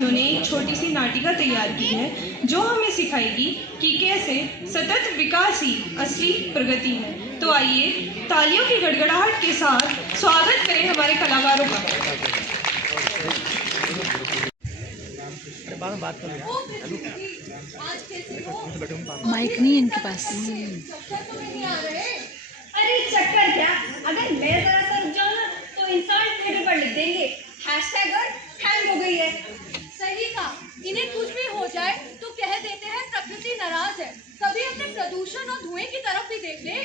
उन्होंने एक छोटी सी नाटिका तैयार की है जो हमें सिखाएगी कि कैसे सतत विकास ही असली प्रगति है। तो आइए तालियों की गड़गड़ाहट के साथ स्वागत करें हमारे कलाकारों का। माइक नहीं है इनके पास। अरे चक्कर क्या, अगर मैं जरा सा रुक जाऊं ना तो इंसान ट्विटर पर लिख देंगे हैंग हो गई है। सही कहा, इन्हें कुछ भी हो जाए तो कह देते हैं प्रकृति नाराज है। कभी अपने प्रदूषण और धुएं की तरफ भी देख ले।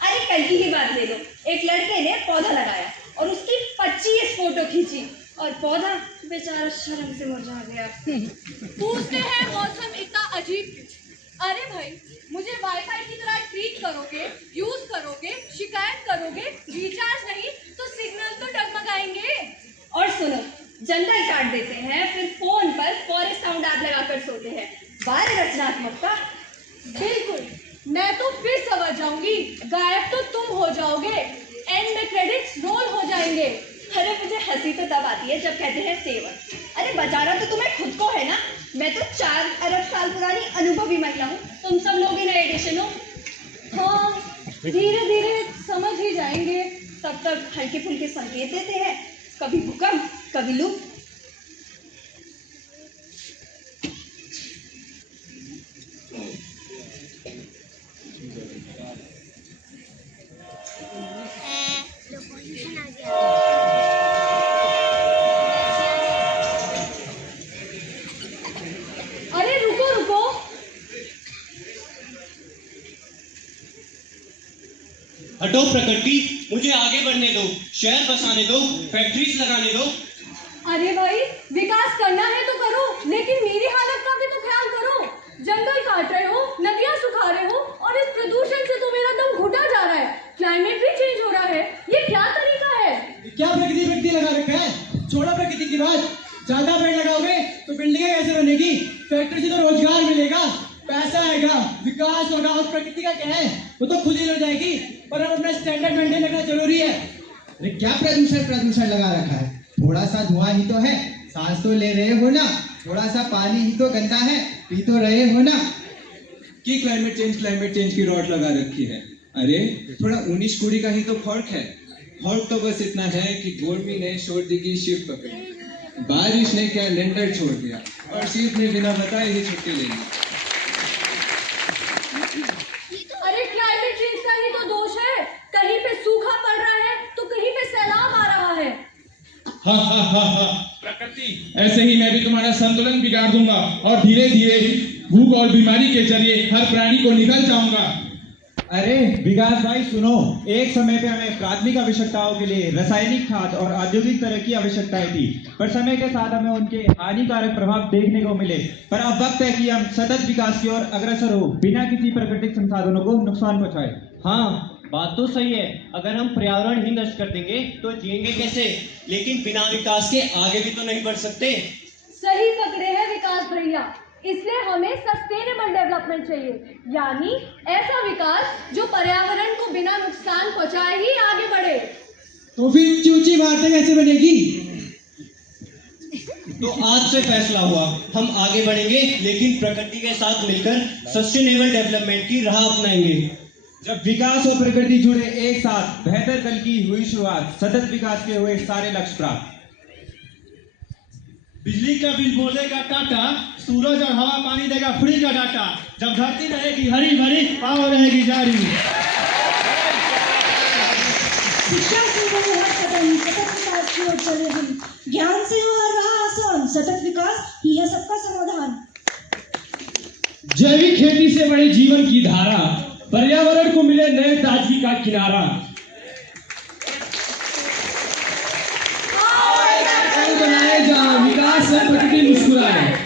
अरे कल की ही बात ले लो, एक लड़के ने पौधा लगाया और उसकी 25 फोटो खींची और पौधा बेचारा शर्म से मुरझा गया। पूछते हैं मौसम इतना अजीब क्यों? अरे भाई, मुझे वाईफाई की तरह ट्रीट करोगे, यूज करोगे, शिकायत करोगे, रिचार्ज नहीं तो सिग्नल तो डगमगाएंगे। और सुनो, जंगल काट देते हैं फिर फोन पर फॉरेस्ट साउंड ऐप लगाकर सोते हैं। बारे रचनात्मकता। बिल्कुल, मैं तो फिर समझ जाऊंगी, गायब तो तुम हो जाओगे, एंड में क्रेडिट्स रोल हो जाएंगे। अरे मुझे हंसी तो तब आती है जब कहते हैं सेवन। अरे बचाना तो तुम्हें खुद को है ना। मैं तो 4 अरब साल पुरानी अनुभवी महिला हूँ, तुम सब लोग ही नए एडिशन हो। हाँ, धीरे धीरे समझ ही जाएंगे। तब तक हल्के फुल्के संकेत देते हैं, कभी भूकंप कभी लू। अरे रुको रुको, हटो प्रकृति, मुझे आगे बढ़ने दो, शहर बसाने दो, फैक्ट्रीज लगाने दो। अरे भाई, विकास करना है तो करो, लेकिन मेरी हालत का भी तो ख्याल करो। जंगल काट रहे हो, नदियां सुखा रहे हो और इस प्रदूषण से तो मेरा दम घुटा जा रहा है। क्लाइमेट भी चेंज हो रहा है, ये क्या तरीका है? क्या प्रकृति लगा रखा है? छोड़ो प्रकृति की बात। ज्यादा पेड़ लगाओगे तो बिल्डिंगें कैसे बनेगी? फैक्ट्री से तो रोजगार मिलेगा, पैसा आएगा, विकास होगा। और प्रकृति का क्या है, वो तो खुद ही हो जाएगी। पर हम अपना स्टैंडर्ड मेंटेन रखना जरूरी है। अरे क्या प्रदूषण लगा रखा है? थोड़ा सा धुआं ही तो है, सांस तो ले रहे हो ना। थोड़ा सा पानी ही तो गंदा है, पी तो रहे हो ना। कि क्लाइमेट चेंज की रॉड लगा रखी है। अरे थोड़ा 19 कुड़ी का ही तो फर्क है। फर्क तो बस इतना है कि गोर्मी ने शोरदी की शिफ्ट पकड़ी, बारिश ने कैलेंडर छोड़ दिया और शीत ने बिना बताए ही छुट्टी ले ली। अरे क्लाइमेट चेंज का ही तो दोष है। कहीं पे सूखा पड़ रहा है तो कहीं पे सैलाब आ रहा है। प्रकृति, ऐसे ही मैं भी तुम्हारा संतुलन बिगाड़ दूंगा और धीरे धीरे भूख और बीमारी के जरिए हर प्राणी को निगल जाऊंगा। अरे विकास भाई सुनो, एक समय पे हमें प्राथमिक आवश्यकताओं के लिए रासायनिक खाद और औद्योगिक तरह की आवश्यकताएं थी, पर समय के साथ हमें उनके हानिकारक प्रभाव देखने को मिले। पर अब वक्त है कि हम सतत विकास की ओर अग्रसर हो, बिना किसी प्राकृतिक संसाधनों को नुकसान पहुंचाए। हाँ, बात तो सही है। अगर हम पर्यावरण ही नष्ट कर देंगे तो जिएंगे कैसे? लेकिन बिना विकास के आगे भी तो नहीं बढ़ सकते। सही पकड़े हैं विकास भैया, इसलिए हमें सस्टेनेबल डेवलपमेंट चाहिए, यानी ऐसा विकास जो पर्यावरण को बिना नुकसान पहुंचाए ही आगे बढ़े। तो फिर ऊंची बातें कैसे बनेगी? तो आज से फैसला हुआ, हम आगे बढ़ेंगे लेकिन प्रकृति के साथ मिलकर सस्टेनेबल डेवलपमेंट की राह अपनाएंगे। जब विकास और प्रकृति जुड़े एक साथ, बेहतर कल की हुई शुरुआत, सतत विकास के हुए सारे लक्ष्य प्राप्त। बिजली का बिल बोलेगा टाटा, सूरज और हवा पानी देगा फ्री का डाटा। जब धरती रहेगी हरी भरी, पावर रहेगी जारी। शिक्षा से हो हर कदम, सतत विकास की ओर चले हम। ज्ञान से हो हर राह आसान, सतत विकास ही है सबका समाधान। जैविक खेती से बढ़े जीवन की धारा, पर्यावरण को मिले नए ताजगी का किनारा। बनाए जा विकास से प्रकृति मुस्कुराए।